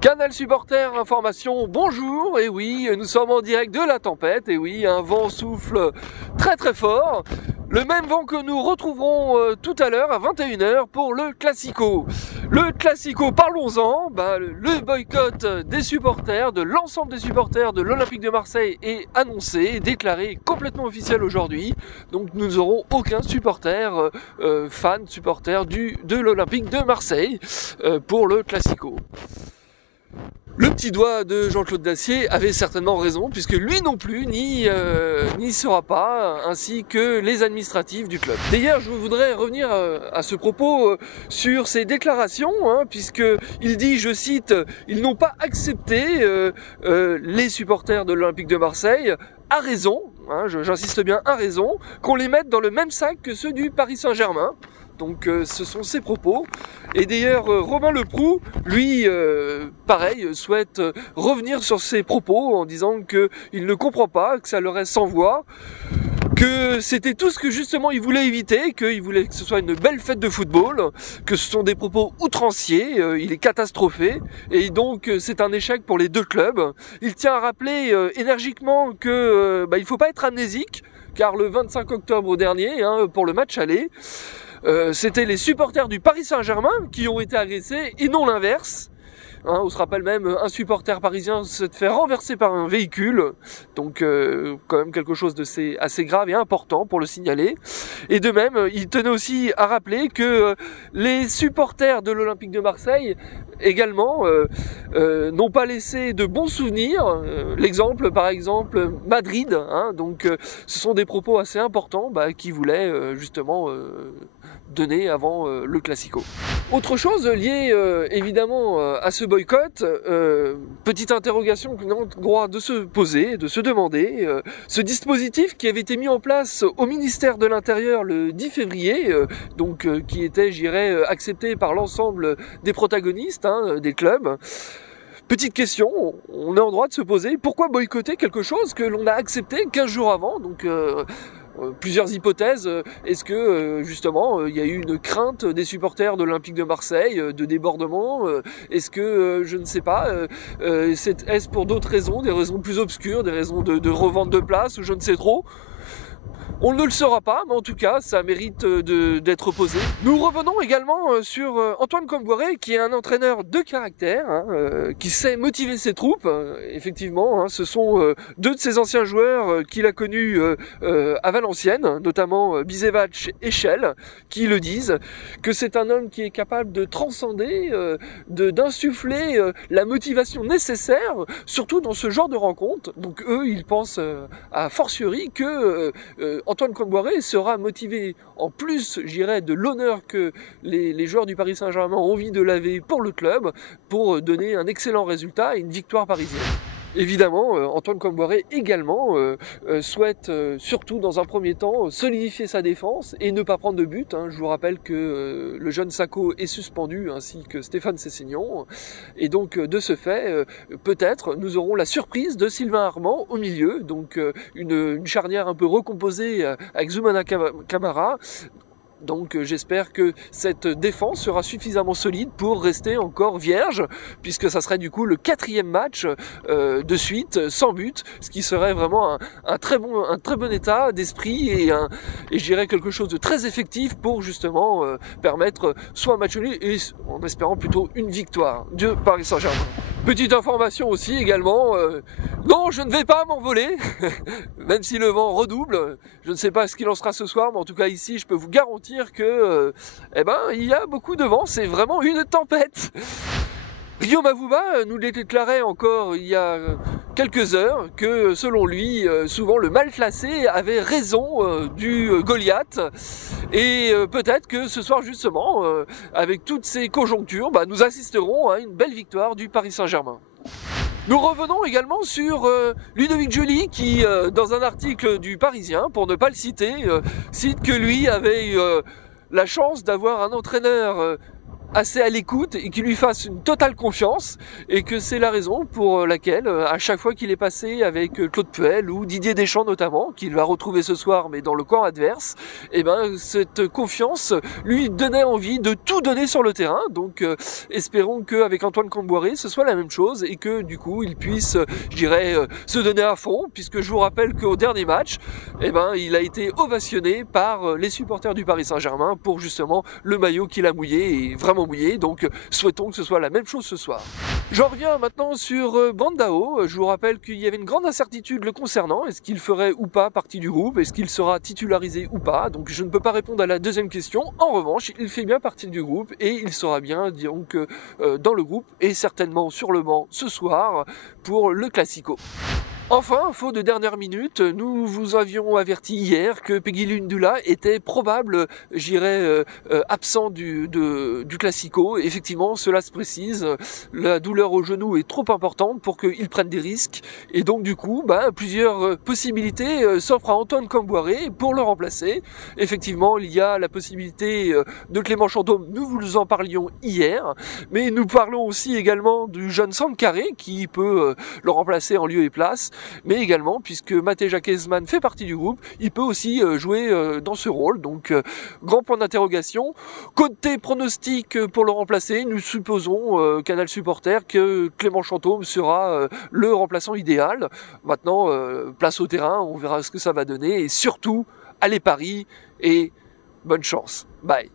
Canal Supporter Information, bonjour, et oui, nous sommes en direct de la tempête, et oui, un vent souffle très très fort, le même vent que nous retrouverons tout à l'heure à 21 h pour le Classico. Le Classico, parlons-en, le boycott des supporters, de l'ensemble des supporters de l'Olympique de Marseille est annoncé, déclaré complètement officiel aujourd'hui, donc nous n'aurons aucun supporter, fan, supporter de l'Olympique de Marseille pour le Classico. Le petit doigt de Jean-Claude Dacier avait certainement raison, puisque lui non plus n'y sera pas, ainsi que les administratifs du club. D'ailleurs, je voudrais revenir à ce propos sur ses déclarations, puisqu'il dit, je cite, « Ils n'ont pas accepté les supporters de l'Olympique de Marseille, à raison, j'insiste bien, à raison, qu'on les mette dans le même sac que ceux du Paris Saint-Germain. » Donc ce sont ses propos. Et d'ailleurs Robin Leproux, lui, pareil, souhaite revenir sur ses propos en disant qu'il ne comprend pas, que ça leur est sans voix, que c'était tout ce que justement il voulait éviter, qu'il voulait que ce soit une belle fête de football, que ce sont des propos outranciers, il est catastrophé, et donc c'est un échec pour les deux clubs. Il tient à rappeler énergiquement que il ne faut pas être amnésique, car le 25 octobre dernier, pour le match aller, c'était les supporters du Paris Saint-Germain qui ont été agressés et non l'inverse. On se rappelle même un supporter parisien se fait renverser par un véhicule, donc quand même quelque chose de assez grave et important pour le signaler. Et de même, il tenait aussi à rappeler que les supporters de l'Olympique de Marseille également n'ont pas laissé de bons souvenirs. L'exemple, par exemple, Madrid, donc ce sont des propos assez importants qui voulaient justement donner avant le Classico. Autre chose liée évidemment à ce boycott, petite interrogation qu'on a le droit de se poser, de se demander, ce dispositif qui avait été mis en place au ministère de l'Intérieur le 10 février, qui était, accepté par l'ensemble des protagonistes, des clubs. Petite question, on est en droit de se poser, pourquoi boycotter quelque chose que l'on a accepté 15 jours avant, plusieurs hypothèses. Est-ce que justement il y a eu une crainte des supporters de l'Olympique de Marseille de débordement? Est-ce que je ne sais pas, est-ce pour d'autres raisons, des raisons plus obscures, des raisons de revente de place, ou je ne sais trop? On ne le saura pas, mais en tout cas, ça mérite d'être posé. Nous revenons également sur Antoine Kombouaré, qui est un entraîneur de caractère, qui sait motiver ses troupes. Effectivement, ce sont deux de ses anciens joueurs qu'il a connus à Valenciennes, notamment Bisevac et Schell, qui le disent, que c'est un homme qui est capable de transcender, d'insuffler la motivation nécessaire, surtout dans ce genre de rencontres. Donc eux, ils pensent à fortiori que Antoine Kombouaré sera motivé, en plus, de l'honneur que les joueurs du Paris Saint-Germain ont envie de laver pour le club, pour donner un excellent résultat et une victoire parisienne. Évidemment, Antoine Kombouaré également souhaite surtout dans un premier temps solidifier sa défense et ne pas prendre de but. Je vous rappelle que le jeune Sakho est suspendu ainsi que Stéphane Sessignon. Et donc de ce fait, peut-être nous aurons la surprise de Sylvain Armand au milieu, donc une charnière un peu recomposée avec Zoumana Camara. Donc j'espère que cette défense sera suffisamment solide pour rester encore vierge, puisque ça serait du coup le 4e match de suite sans but, ce qui serait vraiment un très bon état d'esprit et je dirais quelque chose de très effectif pour justement permettre soit un match nul et en espérant plutôt une victoire de Paris Saint-Germain. Petite information aussi également, non, je ne vais pas m'envoler, même si le vent redouble. Je ne sais pas ce qu'il en sera ce soir, mais en tout cas ici, je peux vous garantir que, il y a beaucoup de vent, c'est vraiment une tempête. Guillaume Avouba nous déclarait encore il y a quelques heures que selon lui, souvent le mal classé avait raison du Goliath, et peut-être que ce soir justement, avec toutes ces conjonctures, nous assisterons à une belle victoire du Paris Saint-Germain. Nous revenons également sur Ludovic Joly qui, dans un article du Parisien, pour ne pas le citer, cite que lui avait eu la chance d'avoir un entraîneur assez à l'écoute et qui lui fasse une totale confiance, et que c'est la raison pour laquelle à chaque fois qu'il est passé avec Claude Puel ou Didier Deschamps notamment, qu'il va retrouver ce soir mais dans le camp adverse, et ben cette confiance lui donnait envie de tout donner sur le terrain. Donc espérons qu'avec Antoine Kombouaré ce soit la même chose et que du coup il puisse, je dirais, se donner à fond, puisque je vous rappelle qu'au dernier match, et ben il a été ovationné par les supporters du Paris Saint-Germain pour justement le maillot qu'il a mouillé, et vraiment mouillé, donc souhaitons que ce soit la même chose ce soir. J'en reviens maintenant sur Brandao. Je vous rappelle qu'il y avait une grande incertitude le concernant. Est-ce qu'il ferait ou pas partie du groupe? Est-ce qu'il sera titularisé ou pas? Donc je ne peux pas répondre à la deuxième question. En revanche, il fait bien partie du groupe et il sera bien donc, dans le groupe et certainement sur le banc ce soir pour le Classico. Enfin, info de dernière minute, nous vous avions averti hier que Peggy Lundula était probable, j'irais, absent du Classico. Effectivement, cela se précise, la douleur au genou est trop importante pour qu'il prenne des risques, et donc du coup, plusieurs possibilités s'offrent à Antoine Kombouaré pour le remplacer. Effectivement, il y a la possibilité de Clément Chantôme, nous vous en parlions hier, mais nous parlons aussi également du jeune Sankaré qui peut le remplacer en lieu et place. Mais également, puisque Maté Jacquesman fait partie du groupe, il peut aussi jouer dans ce rôle. Donc, grand point d'interrogation. Côté pronostic pour le remplacer, nous supposons, Canal Supporter, que Clément Chantôme sera le remplaçant idéal. Maintenant, place au terrain, on verra ce que ça va donner. Et surtout, allez Paris et bonne chance. Bye.